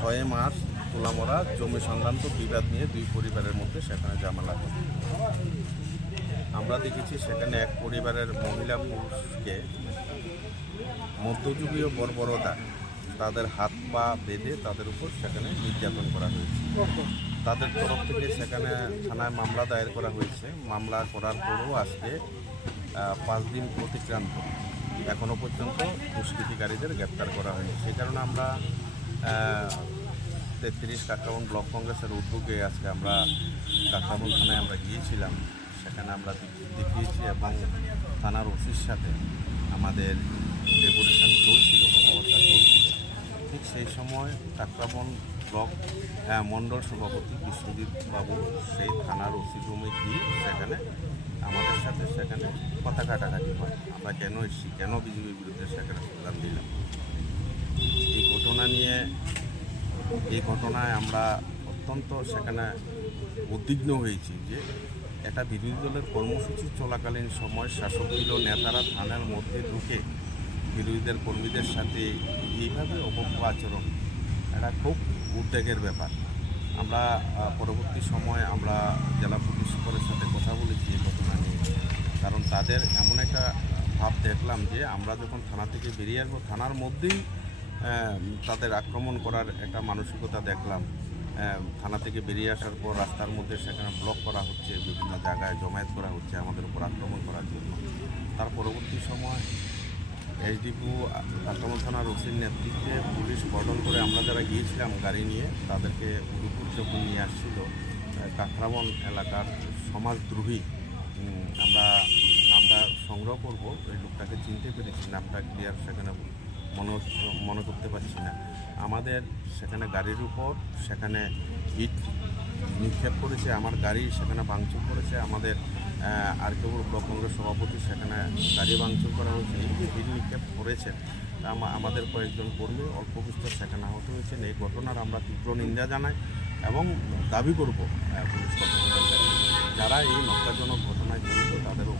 6 March তুলামরা জমি সংক্রান্ত বিবাদ নিয়ে দুই পরিবারের মধ্যে সেখানে ঝামেলা হয়। আমরা দেখেছি সেখানে এক পরিবারের মহিলা পুরুষকে মধ্যযুগীয় বর্বরতা তাদের হাত পা বেঁধে তাদের উপর সেখানে নির্যাতন করা হয়েছে। তাদের তরফ থেকে সেখানে থানায় মামলা দায়ের করা হয়েছে। মামলা করার পরেও আজকে 5 দিন অতিক্রান্ত, এখনও পর্যন্ত দুষ্কৃতিকারীদের গ্রেপ্তার করা হয়নি। সেই কারণে আমরা 33 কাকরাবন ব্লক কংগ্রেসের উদ্যোগে আজকে আমরা কাকরাবন থানায় আমরা গিয়েছিলাম। সেখানে আমরা দেখিয়েছি এবং থানার ওসির সাথে আমাদের ডেপুটেশন চলছিল, কথাবার্তা চলছিল। ঠিক সেই সময় কাকরাবন ব্লক মণ্ডল সভাপতি বিশ্বজিৎ বাবু সেই থানার ওসি রুমে গিয়ে সেখানে আমাদের সাথে সেখানে কথা কাটাকাটি হয়। আমরা কেন এসেছি, কেন বিজেপির বিরুদ্ধে সেখানে স্লোগান দিলাম। এই ঘটনায় আমরা অত্যন্ত সেখানে উদ্বিগ্ন হয়েছি যে একটা বিরোধী দলের কর্মসূচি চলাকালীন সময় শাসক দলীয় নেতারা থানার মধ্যে ঢুকে বিরোধীদের কর্মীদের সাথে এইভাবে অভব্য আচরণ, এটা খুব উদ্বেগের ব্যাপার। আমরা পরবর্তী সময় আমরা জেলা পুলিশ সুপারের সাথে কথা বলেছি এই ঘটনা নিয়ে, কারণ তাদের এমন একটা ভাব দেখলাম যে আমরা যখন থানা থেকে বেরিয়ে আসবো থানার মধ্যেই তাদের আক্রমণ করার একটা মানসিকতা দেখলাম। থানা থেকে বেরিয়ে আসার পর রাস্তার মধ্যে সেখানে ব্লক করা হচ্ছে, বিভিন্ন জায়গায় জমায়েত করা হচ্ছে আমাদের উপর আক্রমণ করার জন্য। তার পরবর্তী সময় এসডিপি কাকরাবন থানার ওসির নেতৃত্বে পুলিশ কর্ডন করে আমরা যারা গিয়েছিলাম গাড়ি নিয়ে তাদেরকে দুপুর যখন নিয়ে আসছিল কাকরাবন এলাকার সমাজদ্রোহী, আমরা নামটা সংগ্রহ করব, ওই লোকটাকে চিনতে পেরেছি, নামটা ক্লিয়ার সেখানে মনে করতে পারছি না। আমাদের সেখানে গাড়ির উপর সেখানে ইট নিক্ষেপ করেছে, আমার গাড়ি সেখানে ভাঙচুর করেছে, আমাদের আরকেপুর ব্লক কংগ্রেস সভাপতি সেখানে গাড়ি ভাঙচুর করা হয়েছে। এই যে ইট নিক্ষেপ করেছেন আমাদের কয়েকজন কর্মী অল্প বিস্তর সেখানে আহত হয়েছেন। এই ঘটনার আমরা তীব্র নিন্দা জানাই এবং দাবি করব পুলিশ কর্মকর্তাদের যারা এই নক্কাজনক ঘটনায় জড়িত তাদেরও